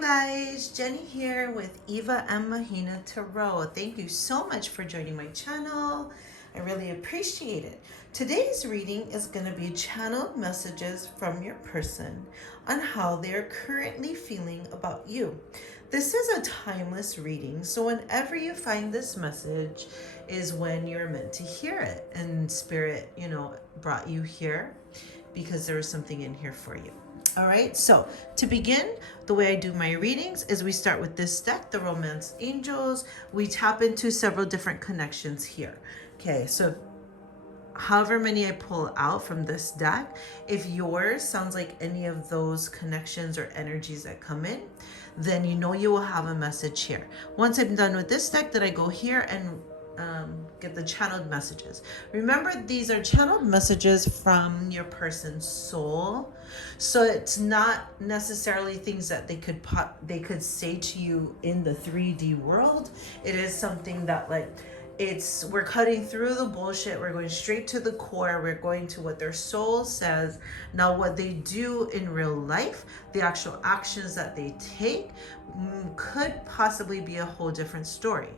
you guys, Jenny here with 𝔽𝕯ᗪ Tarot. Thank you so much for joining my channel. I really appreciate it. Today's reading is going to be channeled messages from your person on how they're currently feeling about you. This is a timeless reading, so whenever you find this message is when you're meant to hear it, and Spirit, brought you here because there is something in here for you. All right, so to begin, the way I do my readings is we start with this deck, the Romance Angels. We tap into several different connections here. Okay, so however many I pull out from this deck, if yours sounds like any of those connections or energies that come in, then you will have a message here. Once I'm done with this deck, then I go here and get the channeled messages. Remember, these are channeled messages from your person's soul, so it's not necessarily things that they could say to you in the 3D world. It is something that we're cutting through the bullshit. We're going straight to the core. We're going to what their soul says. Now, what they do in real life, the actual actions that they take, could possibly be a whole different story.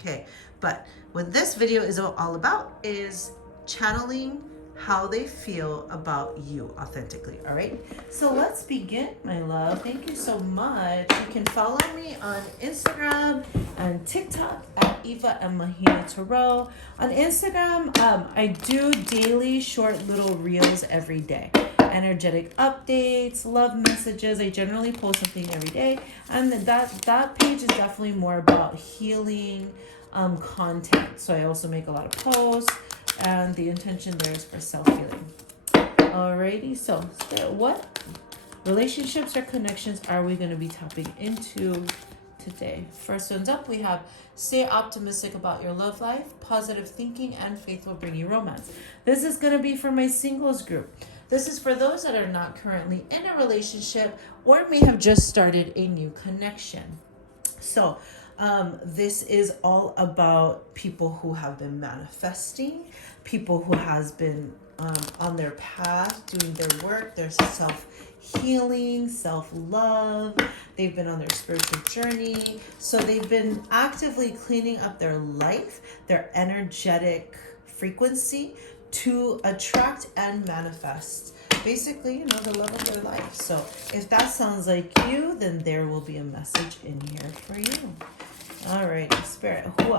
Okay, but what this video is all about is channeling how they feel about you authentically. All right, so let's begin, my love. Thank you so much. You can follow me on Instagram and TikTok at 𝔽𝕯ᗪTarot. On Instagram, I do daily short little reels every day. Energetic updates, love messages. I generally post something every day, and that page is definitely more about healing content. So I also make a lot of posts, and the intention there is for self-healing. Alrighty, so what relationships or connections are we going to be tapping into today? First one's up, we have stay optimistic about your love life, positive thinking and faith will bring you romance. This is going to be for my singles group. This is for those that are not currently in a relationship or may have just started a new connection. So this is all about people who have been manifesting, people who has been on their path, doing their work, their self-healing, self-love. They've been on their spiritual journey. So they've been actively cleaning up their life, their energetic frequency, to attract and manifest basically the love of their life. So if that sounds like you, then there will be a message in here for you. Alrighty, Spirit, who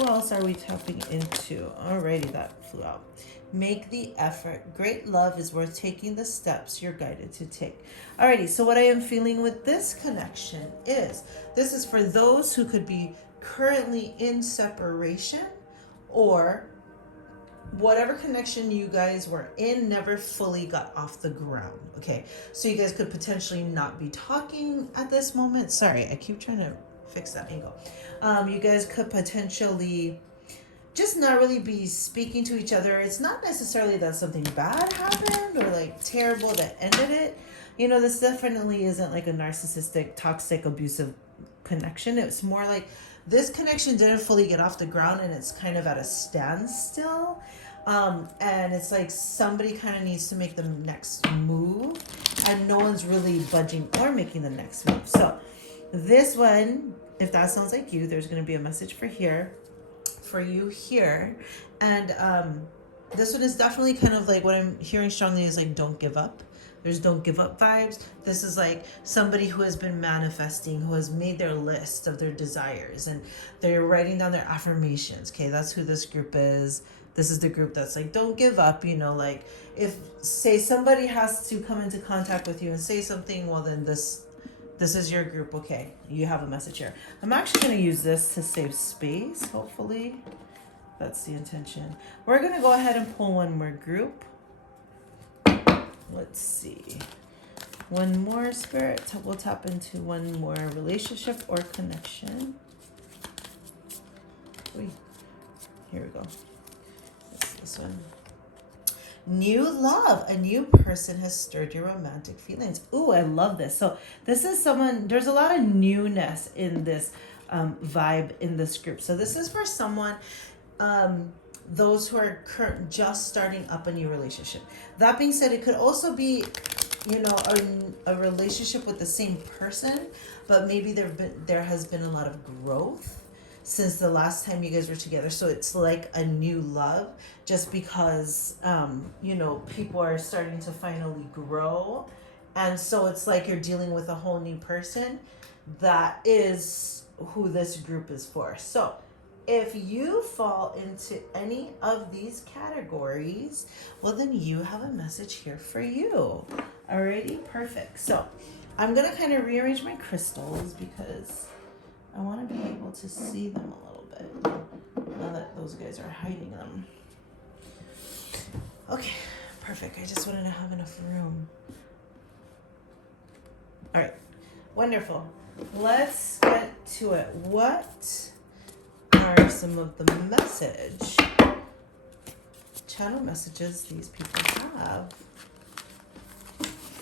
else are we tapping into? Alrighty, that flew out. Make the effort. Great love is worth taking the steps you're guided to take. Alrighty, so what I am feeling with this connection is, this is for those who could be currently in separation, or whatever connection you guys were in never fully got off the ground. Okay, so you guys could potentially not be talking at this moment. Sorry, I keep trying to fix that angle. You guys could potentially just not really be speaking to each other. It's not necessarily that something bad happened or terrible that ended it. This definitely isn't like a narcissistic, toxic, abusive connection. It's more like this connection didn't fully get off the ground and it's kind of at a standstill. And it's like somebody kind of needs to make the next move and no one's really budging or making the next move. So this one, if that sounds like you, there's going to be a message for you here. And this one is definitely kind of like what I'm hearing strongly is don't give up. There's don't give up vibes. This is like somebody who has been manifesting, who has made their list of their desires and they're writing down their affirmations. Okay, that's who this group is. This is the group that's don't give up. If say somebody has to come into contact with you and say something, well then this is your group. Okay, you have a message here. I'm actually going to use this to save space, hopefully. That's the intention. We're going to go ahead and pull one more group. Let's see. One more, Spirit. We'll tap into one more relationship or connection. Here we go. This one. New love. A new person has stirred your romantic feelings. Ooh, I love this. So this is someone, there's a lot of newness in this vibe in this group. So this is for someone, those who are just starting up a new relationship. That being said, it could also be you know, a relationship with the same person, but maybe there has been a lot of growth since the last time you guys were together. So it's like a new love, just because you know, people are starting to finally grow, and so it's like you're dealing with a whole new person. That is who this group is for. So if you fall into any of these categories, well, then you have a message here for you. Alrighty, perfect. So I'm gonna kind of rearrange my crystals because I want to be able to see them a little bit now that those guys are hiding them. Okay, perfect. I just wanted to have enough room. All right, wonderful. Let's get to it. What are some of the channel messages these people have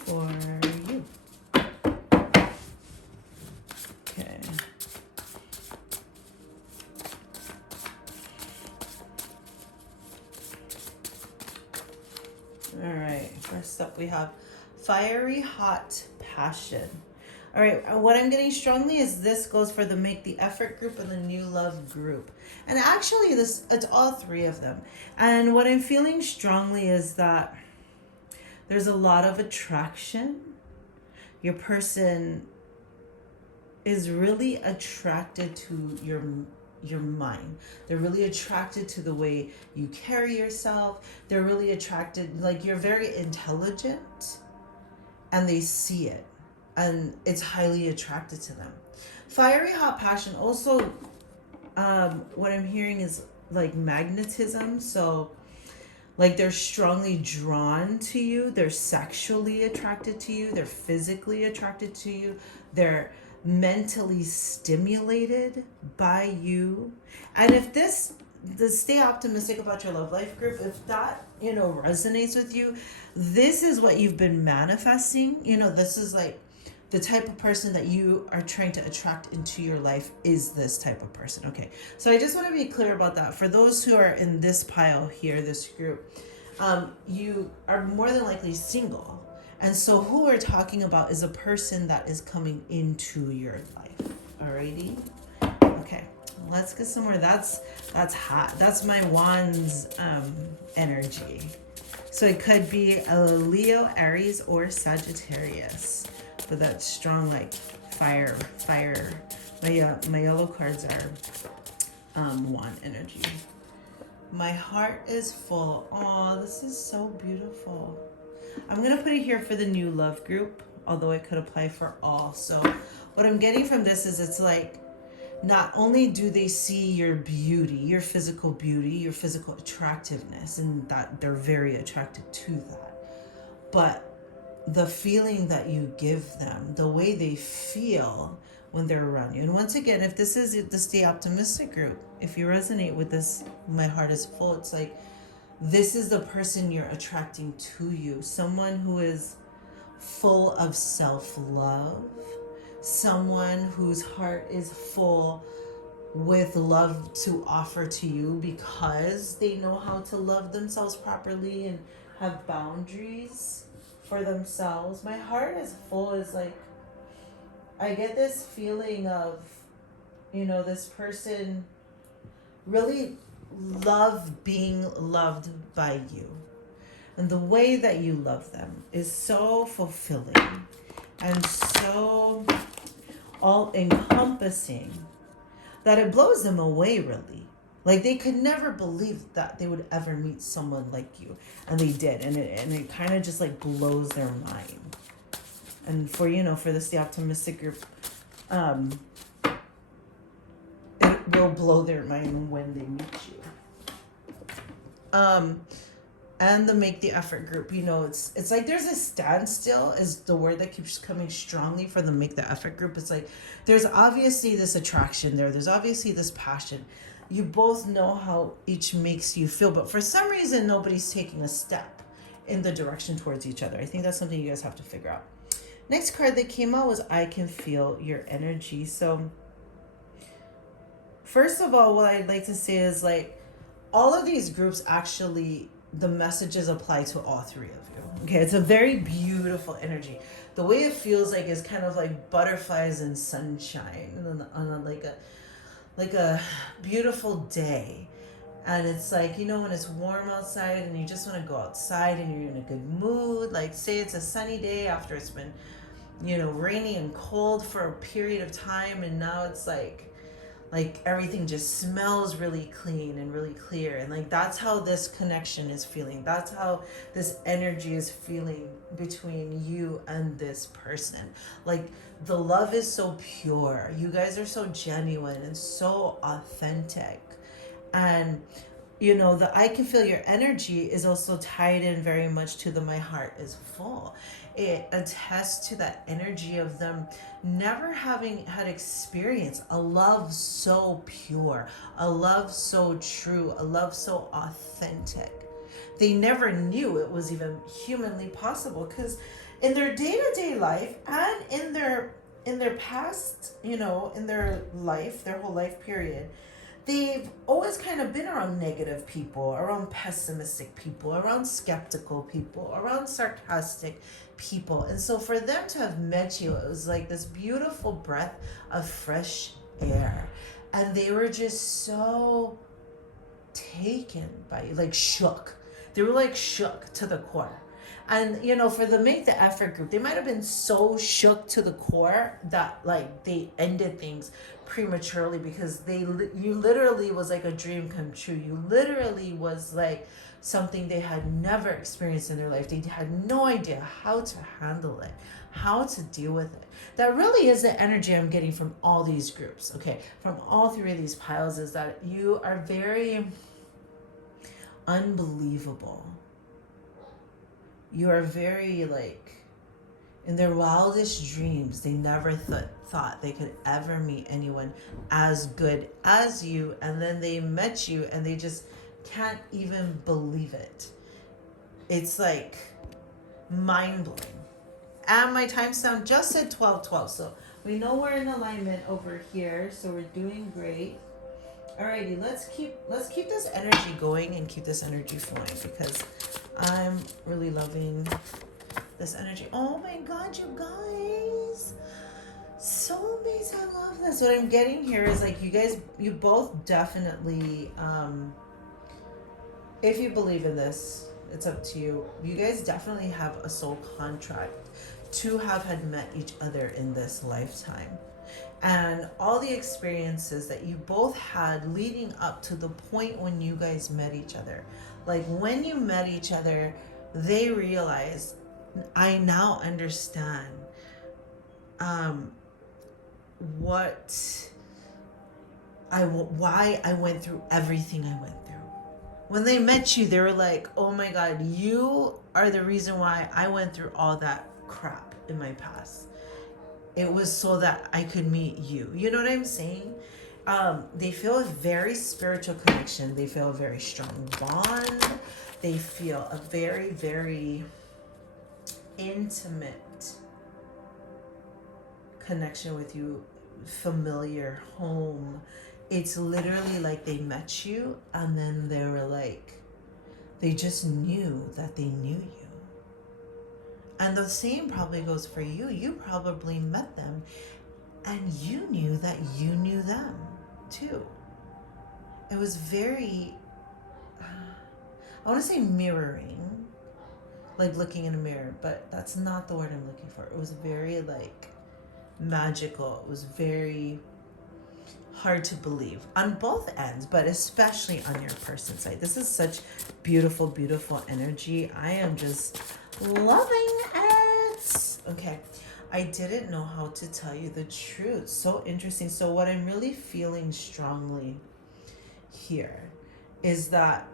for you? Okay. All right, first up we have fiery hot passion. All right, what I'm getting strongly is this goes for the Make the Effort group and the New Love group. And actually it's all three of them. And what I'm feeling strongly is that there's a lot of attraction. Your person is really attracted to your mind. They're really attracted to the way you carry yourself. They're really attracted, like you're very intelligent, and they see it. And it's highly attracted to them. Fiery hot passion also, what I'm hearing is like magnetism. So like they're strongly drawn to you. They're sexually attracted to you. They're physically attracted to you. They're mentally stimulated by you. And if the Stay Optimistic About Your Love Life group, if that, you know, resonates with you, this is what you've been manifesting. You know, this is like the type of person that you are trying to attract into your life is this type of person. Okay, so I just want to be clear about that. For those who are in this pile here, this group, you are more than likely single. And so who we're talking about is a person that is coming into your life. Alrighty? Okay, let's get some more. That's hot. That's my wands energy. So it could be a Leo, Aries, or Sagittarius. But that strong, like fire. My yellow cards are wand energy. My heart is full. Oh, this is so beautiful. I'm gonna put it here for the New Love group, although it could apply for all. So what I'm getting from this is it's like, not only do they see your beauty, your physical attractiveness, and that they're very attracted to that, but the feeling that you give them, the way they feel when they're around you. And once again, if this is the Stay Optimistic group, if you resonate with this, my heart is full, it's like, this is the person you're attracting to you. Someone who is full of self-love, someone whose heart is full with love to offer to you because they know how to love themselves properly and have boundaries for themselves. My heart is full. Is like, I get this feeling of, you know, this person really love being loved by you, and the way that you love them is so fulfilling and so all encompassing that it blows them away, really. Like they could never believe that they would ever meet someone like you, and they did, and it kind of just like blows their mind. And for, you know, for the Stay Optimistic group, it will blow their mind when they meet you. And the Make the Effort group, you know, it's like there's a standstill is the word that keeps coming strongly for the Make the Effort group. It's like there's obviously this attraction there's obviously this passion. You both know how each makes you feel, but for some reason nobody's taking a step in the direction towards each other. I think that's something you guys have to figure out. Next card that came out was I Can Feel Your Energy. So first of all, what I'd like to say is like all of these groups actually the messages apply to all three of you. Okay, it's a very beautiful energy. The way it feels like is kind of like butterflies and sunshine on like a beautiful day. And it's like, when it's warm outside and you just want to go outside and you're in a good mood. Like, say it's a sunny day after it's been, rainy and cold for a period of time, and now it's like everything just smells really clean and really clear. And like, that's how this connection is feeling. That's how this energy is feeling between you and this person. Like, the love is so pure. You guys are so genuine and so authentic. And the I can feel your energy is also tied in very much to the my heart is full. It attests to that energy of them never having had experience a love so pure, a love so true, a love so authentic. They never knew it was even humanly possible, because in their day-to-day life and in their past, in their life, their whole life period, they've always kind of been around negative people, around pessimistic people, around skeptical people, around sarcastic people. And so for them to have met you, it was like this beautiful breath of fresh air. And they were just so taken by you, like shook. They were like shook to the core. And, for the Make the Effort group, they might have been so shook to the core that like they ended things prematurely, because you literally was like a dream come true. You literally was like something they had never experienced in their life. They had no idea how to handle it, how to deal with it. That really is the energy I'm getting from all these groups, okay? From all three of these piles, is that you are very unbelievable. You are very like, in their wildest dreams, they never thought they could ever meet anyone as good as you. And then they met you and they just can't even believe it. It's like mind-blowing. And my timestamp just said 12:12. So we know we're in alignment over here. So we're doing great. Alrighty, let's keep this energy going and keep this energy flowing, because I'm really loving this energy. Oh my God, you guys. Soulmates, I love this. What I'm getting here is like, you both definitely, if you believe in this, it's up to you. You guys definitely have a soul contract to have had met each other in this lifetime. And all the experiences that you both had leading up to the point when you guys met each other. Like, when you met each other, they realized, I now understand why I went through everything I went through. When they met you, they were like, oh my God, you are the reason why I went through all that crap in my past. It was so that I could meet you. You know what I'm saying? They feel a very spiritual connection. They feel a very strong bond. They feel a very, very intimate connection with you, familiar, home. It's literally like they met you and then they were like, they just knew that they knew you. And the same probably goes for you. You probably met them and you knew that you knew them too. It was very, I want to say mirroring, like looking in a mirror, but that's not the word I'm looking for. It was very like magical. It was very hard to believe on both ends, but especially on your person's side. This is such beautiful, beautiful energy. I am just loving it. Okay, I didn't know how to tell you the truth. So interesting. So what I'm really feeling strongly here is that,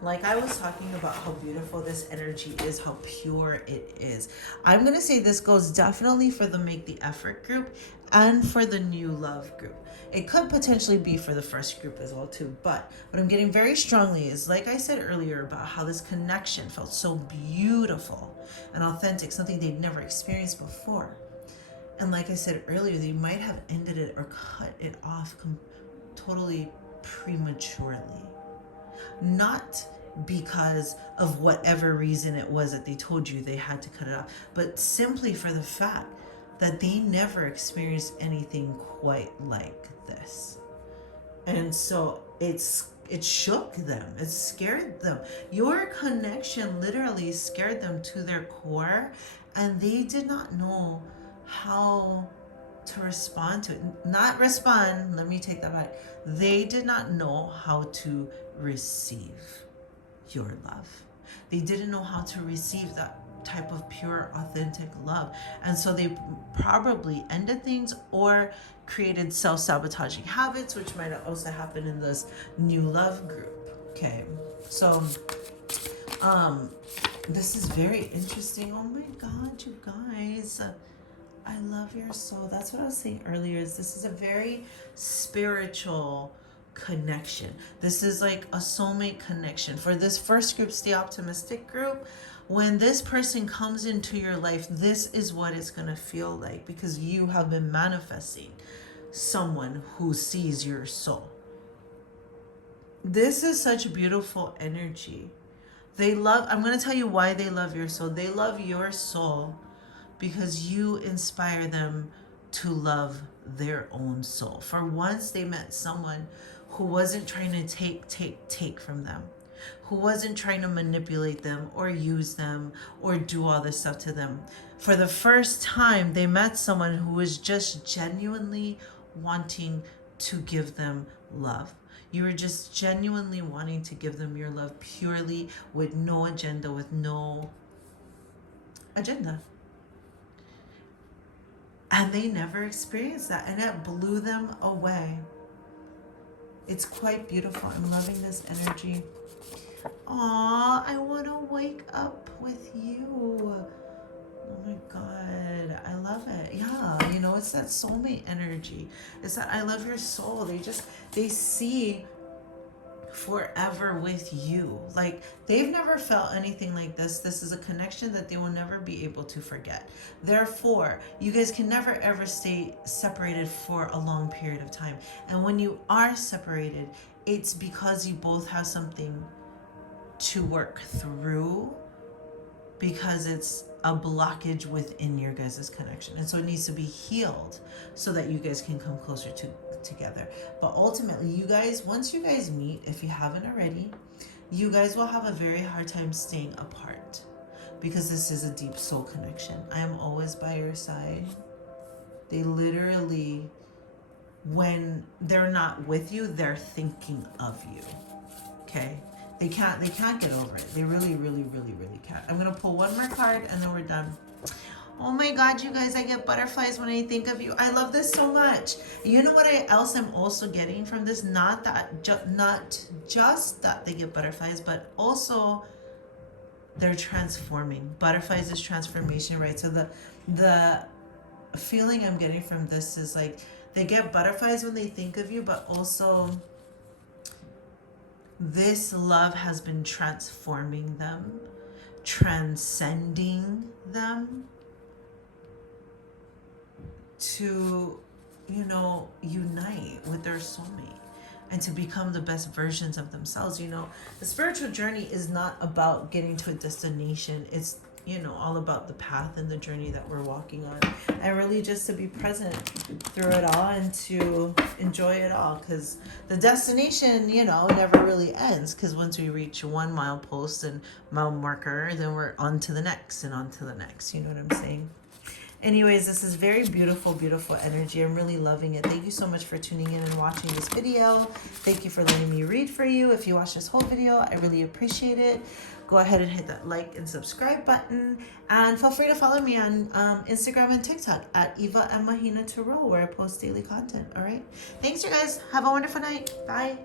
like I was talking about how beautiful this energy is, how pure it is. I'm going to say this goes definitely for the Make the Effort group and for the New Love group. It could potentially be for the first group as well too. But what I'm getting very strongly is, like I said earlier, about how this connection felt so beautiful and authentic, something they'd never experienced before. And like I said earlier, they might have ended it or cut it off totally prematurely. Not because of whatever reason it was that they told you they had to cut it off, but simply for the fact that they never experienced anything quite like this. And so it shook them. It scared them. Your connection literally scared them to their core, and they did not know how to respond to it. Not respond, let me take that back. They did not know how to receive your love. They didn't know how to receive that type of pure, authentic love. And so they probably ended things or created self-sabotaging habits, which might also happen in this new love group. Okay, so this is very interesting. Oh my God, you guys, I love your soul. That's what I was saying earlier, is this is a very spiritual connection. This is like a soulmate connection. For this first group, Stay Optimistic group, when this person comes into your life, this is what it's going to feel like, because you have been manifesting someone who sees your soul. This is such beautiful energy. They love, I'm going to tell you why they love your soul. They love your soul because you inspire them to love their own soul. For once, they met someone who wasn't trying to take from them, who wasn't trying to manipulate them or use them or do all this stuff to them. For the first time, they met someone who was just genuinely wanting to give them love. You were just genuinely wanting to give them your love purely, with no agenda, with no agenda. And they never experienced that, and it blew them away. It's quite beautiful. I'm loving this energy. Aw, I want to wake up with you. Oh my God, I love it. Yeah, you know, it's that soulmate energy. It's that I love your soul. They see forever with you. Like, they've never felt anything like this. This is a connection that they will never be able to forget. Therefore, you guys can never ever stay separated for a long period of time. And when you are separated, it's because you both have something to work through, because it's a blockage within your guys' connection. And so it needs to be healed so that you guys can come closer together. But ultimately, you guys, once you guys meet, if you haven't already, you guys will have a very hard time staying apart, because this is a deep soul connection. I am always by your side. They literally, when they're not with you, they're thinking of you. Okay? They can't get over it. They really, really, really, really can't. I'm going to pull one more card and then we're done. Oh my God, you guys, I get butterflies when I think of you. I love this so much. You know what else I'm also getting from this? Not just that they get butterflies, but also they're transforming. Butterflies is transformation, right? So the feeling I'm getting from this is like they get butterflies when they think of you, but also this love has been transforming them, transcending them to, you know, unite with their soulmate and to become the best versions of themselves. You know, the spiritual journey is not about getting to a destination. It's, you know, all about the path and the journey that we're walking on, and really just to be present through it all and to enjoy it all, because the destination, you know, never really ends, because once we reach 1 milepost and mile marker, then we're on to the next and on to the next. You know what I'm saying? Anyways, this is very beautiful, beautiful energy. I'm really loving it. Thank you so much for tuning in and watching this video. Thank you for letting me read for you. If you watch this whole video, I really appreciate it. Go ahead and hit that like and subscribe button. And feel free to follow me on Instagram and TikTok at ᖪOOK, where I post daily content. All right. Thanks, you guys. Have a wonderful night. Bye.